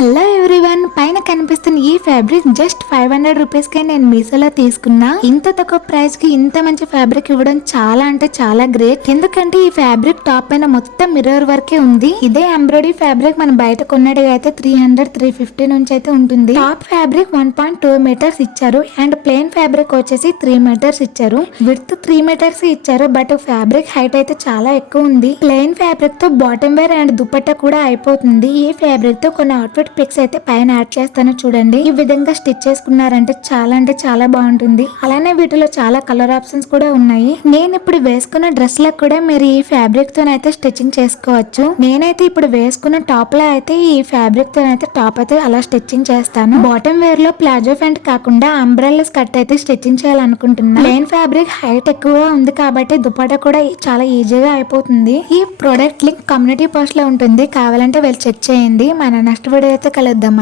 Hello everyone, పైన కనిపిస్తున్న ఈ ఫ్యాబ్రిక్ జస్ట్ 500 రూపీస్ కే నేను మీషోలో తీసుకున్నా. ఇంత తక్కువ ప్రైస్ కి ఇంత మంచి ఫ్యాబ్రిక్ ఇవ్వడం చాలా అంటే చాలా గ్రేట్. ఎందుకంటే ఈ ఫ్యాబ్రిక్ టాప్ పైన మొత్తం మిర్రర్ వర్కే ఉంది. ఇదే ఎంబ్రాయిడరీ ఫ్యాబ్రిక్ మనం బయట కొన్నట్టుగా అయితే 300-350 నుంచి అయితే ఉంటుంది. టాప్ ఫ్యాబ్రిక్ 1.2 మీటర్స్ ఇచ్చారు అండ్ ప్లెయిన్ ఫ్యాబ్రిక్ వచ్చేసి 3 మీటర్స్ ఇచ్చారు. విడ్త్ 3 మీటర్స్ ఇచ్చారు, బట్ ఫ్యాబ్రిక్ హైట్ అయితే చాలా ఎక్కువ ఉంది. ప్లెయిన్ ఫ్యాబ్రిక్ తో బాటమ్ వేర్ అండ్ దుపట్టా కూడా అయిపోతుంది. ఈ ఫ్యాబ్రిక్ తో కొన్ని అవుట్ఫిట్ పిక్స్ అయితే పైన యాడ్ చేస్తాను చూడండి. ఈ విధంగా స్టిచ్ చేసుకున్నారంటే చాలా అంటే చాలా బాగుంటుంది. అలానే వీటిలో చాలా కలర్ ఆప్షన్స్ కూడా ఉన్నాయి. నేను ఇప్పుడు వేసుకున్న డ్రెస్ లకు కూడా మీరు ఈ ఫ్యాబ్రిక్ తోనైతే స్టిచ్చింగ్ చేసుకోవచ్చు. నేనైతే ఇప్పుడు వేసుకున్న టాప్ లో అయితే ఈ ఫ్యాబ్రిక్ తోనైతే టాప్ అయితే అలా స్టిచ్చింగ్ చేస్తాను. బాటమ్ వేర్ లో ప్లాజో ప్యాంట్ కాకుండా అంబ్రెల్లా స్కర్ట్ అయితే స్టిచ్చింగ్ చేయాలనుకుంటున్నా. ప్లెయిన్ ఫ్యాబ్రిక్ హైట్ ఎక్కువగా ఉంది కాబట్టి దుపట్టా కూడా చాలా ఈజీగా అయిపోతుంది. ఈ ప్రొడక్ట్ లింక్ కమ్యూనిటీ పోస్ట్ లో ఉంటుంది, కావాలంటే వెళ్ళి చెక్ చేయండి. మన నెక్స్ట్ వీడియో అయితే కలుద్దాం.